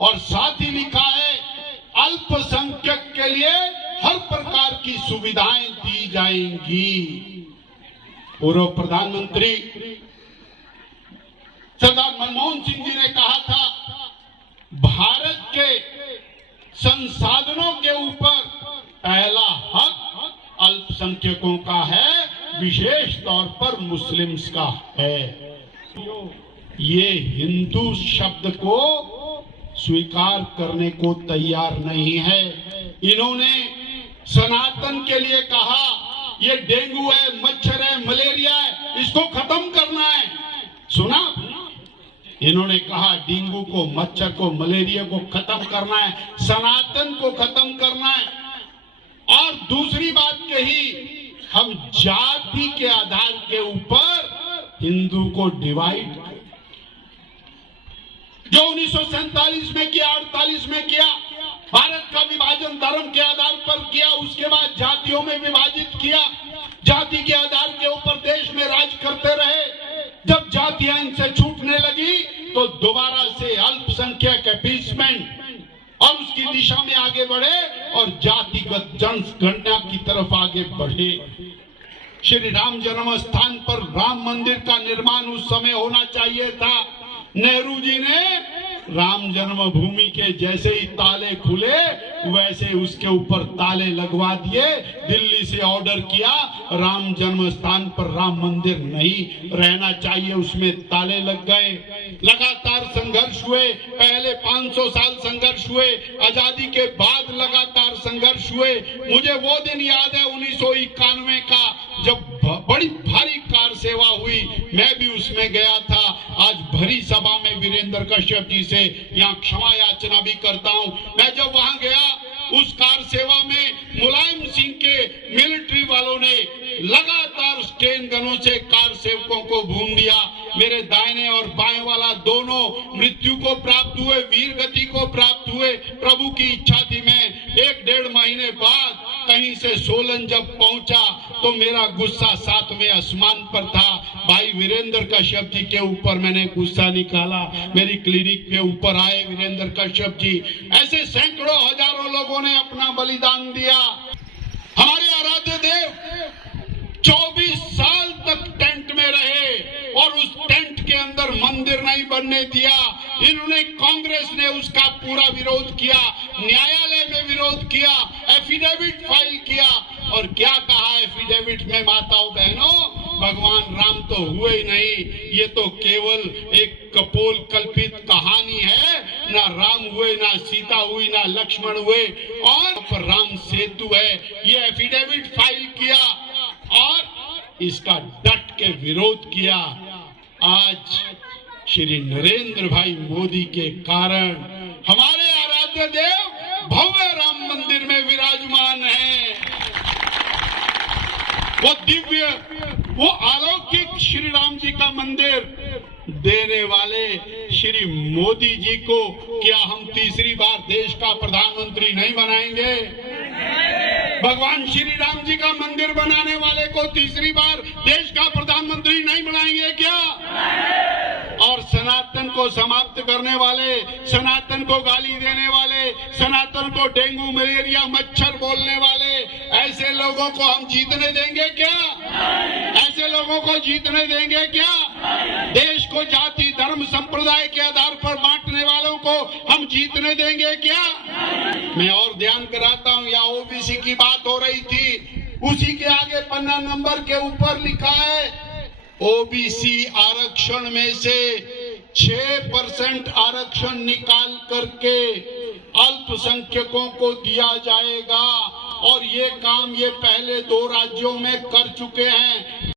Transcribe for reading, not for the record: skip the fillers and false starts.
और साथ ही लिखा है अल्पसंख्यक के लिए हर प्रकार की सुविधाएं दी जाएंगी। पूर्व प्रधानमंत्री सरदार मनमोहन सिंह जी ने कहा था, भारत के संसाधनों के ऊपर पहला हक अल्पसंख्यकों का है, विशेष तौर पर मुस्लिम्स का है। ये हिंदू शब्द को स्वीकार करने को तैयार नहीं है। इन्होंने सनातन के लिए कहा, ये डेंगू है, मच्छर है, मलेरिया है, इसको खत्म करना है। सुना? इन्होंने कहा डेंगू को, मच्छर को, मलेरिया को खत्म करना है, सनातन को खत्म करना है। और दूसरी बात कही, हम जाति के आधार के ऊपर हिंदू को डिवाइड, जो 1947 में किया, 48 में किया, भारत का विभाजन धर्म के आधार पर किया, उसके बाद जातियों में विभाजित किया, जाति के आधार के ऊपर देश में राज करते रहे। जब जातियां इनसे छूटने लगी तो दोबारा से अल्पसंख्यक अपीसमेंट और उसकी दिशा में आगे बढ़े और जातिगत जनगणना की तरफ आगे बढ़े। श्री राम जन्म स्थान पर राम मंदिर का निर्माण उस समय होना चाहिए था। नेहरू जी ने राम जन्मभूमि के जैसे ही ताले खुले वैसे उसके ऊपर ताले लगवा दिए। दिल्ली से ऑर्डर किया, राम जन्म स्थान पर राम मंदिर नहीं रहना चाहिए, उसमें ताले लग गए। लगातार संघर्ष हुए, पहले 500 साल संघर्ष हुए, आजादी के बाद लगातार संघर्ष हुए। मुझे वो दिन याद है 1991 का, जब बड़ी भारी कार सेवा हुई, मैं भी उसमें गया था। आज भरी सभा में वीरेंद्र कश्यप जी से यहाँ क्षमा याचना भी करता हूँ। मैं जब वहां गया, उस कार सेवा में मुलायम सिंह के मिलिट्री वालों ने लगातार स्टेन गनों से कार सेवकों को भून दिया। मेरे दाहिने और बाएं वाला दोनों मृत्यु को प्राप्त हुए, वीर गति को प्राप्त हुए। प्रभु की इच्छा थी, मैं 1-1.5 महीने बाद कहीं से सोलन जब पहुंचा तो मेरा गुस्सा 7वें आसमान पर था। भाई वीरेंद्र कश्यप जी के ऊपर मैंने गुस्सा निकाला। मेरी क्लिनिक पे ऊपर आए वीरेंद्र कश्यप जी। ऐसे सैकड़ों हजारों लोगों ने अपना बलिदान दिया। हमारे आराध्य देव 24 साल तक टेंट में रहे और उस टेंट के अंदर मंदिर नहीं बनने दिया। इन्होंने, कांग्रेस ने उसका पूरा विरोध किया, न्यायालय में विरोध किया, एफिडेविट फाइल किया। और क्या कहा एफिडेविट में, माताओं बहनों, भगवान राम तो हुए ही नहीं, ये तो केवल एक कपोल कल्पित कहानी है। ना राम हुए, ना सीता हुई, ना लक्ष्मण हुए, और राम सेतु है। ये एफिडेविट फाइल किया और इसका डट के विरोध किया। आज श्री नरेंद्र भाई मोदी के कारण हमारे आराध्य देव भव्य राम मंदिर में विराजमान है। वो दिव्य, वो अलौकिक श्री राम जी का मंदिर देने वाले श्री मोदी जी को क्या हम तीसरी बार देश का प्रधानमंत्री नहीं बनाएंगे? भगवान श्री राम जी का मंदिर बनाने वाले को तीसरी बार देश का प्रधानमंत्री नहीं बनाएंगे क्या? और सनातन को समाप्त करने वाले, सनातन को गाली देने वाले, सनातन को डेंगू, मलेरिया, मच्छर बोलने वाले ऐसे लोगों को हम जीतने देंगे क्या? ऐसे लोगों को जीतने देंगे क्या? देश को जाति, धर्म, संप्रदाय के आधार पर बांटने वालों को हम जीतने देंगे क्या? मैं और ध्यान कराता हूँ, या ओबीसी की बात हो रही थी, उसी के आगे पन्ना नंबर के ऊपर लिखा है ओबीसी आरक्षण में से 6% आरक्षण निकाल करके अल्पसंख्यकों को दिया जाएगा। और ये काम ये पहले 2 राज्यों में कर चुके हैं।